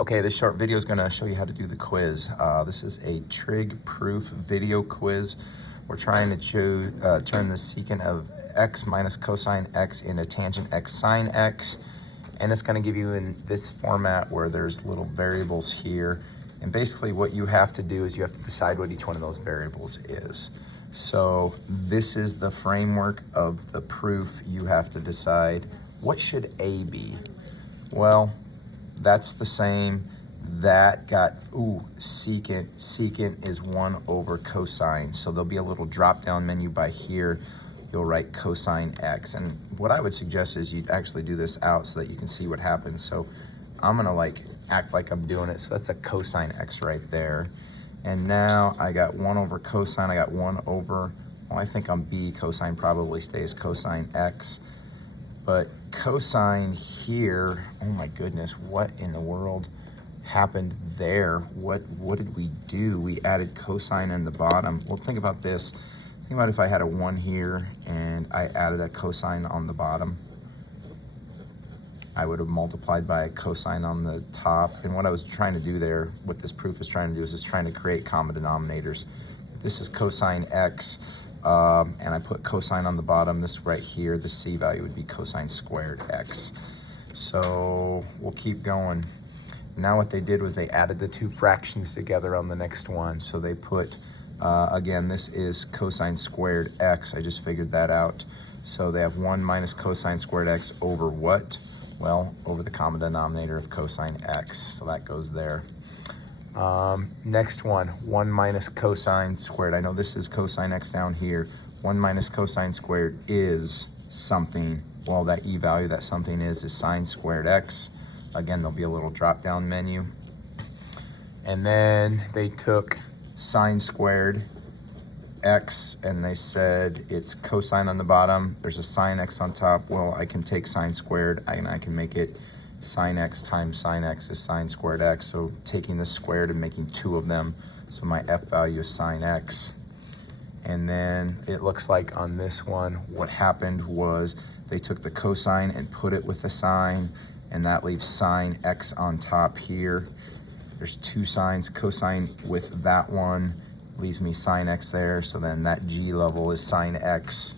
Okay, this short video is going to show you how to do the quiz. This is a trig proof video quiz. We're trying to turn the secant of x minus cosine x into tangent x sine x. And it's going to give you in this format where there's little variables here. And basically what you have to do is you have to decide what each one of those variables is. So this is the framework of the proof. You have to decide, what should A be? Well, that's the same. That got, secant. Secant is 1 over cosine. So there'll be a little drop-down menu by here. You'll write cosine x. And what I would suggest is you actually do this out so that you can see what happens. So I'm gonna act like I'm doing it. So that's a cosine x right there. And now I got 1 over cosine. I got 1 over, well, I think on B, cosine probably stays cosine x. But cosine here, oh my goodness, what in the world happened there? What did we do? We added cosine in the bottom. Well, think about this. Think about if I had a 1 here and I added a cosine on the bottom. I would have multiplied by a cosine on the top. And what I was trying to do there, what this proof is trying to do is it's trying to create common denominators. This is cosine x. And I put cosine on the bottom. This right here, the c value would be cosine squared x. So we'll keep going. Now what they did was they added the two fractions together on the next one. So they put, again, this is cosine squared x. I just figured that out. So they have 1 minus cosine squared x over what? Well, over the common denominator of cosine x. So that goes there. Next one, 1 minus cosine squared. I know this is cosine x down here. 1 minus cosine squared is something. Well, that e value, that something is sine squared x. Again, there'll be a little drop-down menu. And then they took sine squared x and they said it's cosine on the bottom. There's a sine x on top. Well, I can take sine squared and I can make it sine x times sine x is sine squared x. So taking this squared and making 2 of them. So my f value is sine x. And then it looks like on this one, what happened was they took the cosine and put it with the sine, and that leaves sine x on top here. There's 2 sines, cosine with that one leaves me sine x there. So then that g level is sine x.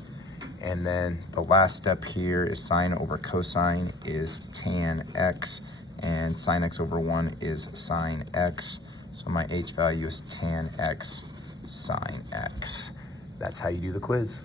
And then the last step here is sine over cosine is tan x, and sine x over 1 is sine x. So my h value is tan x sine x. That's how you do the quiz.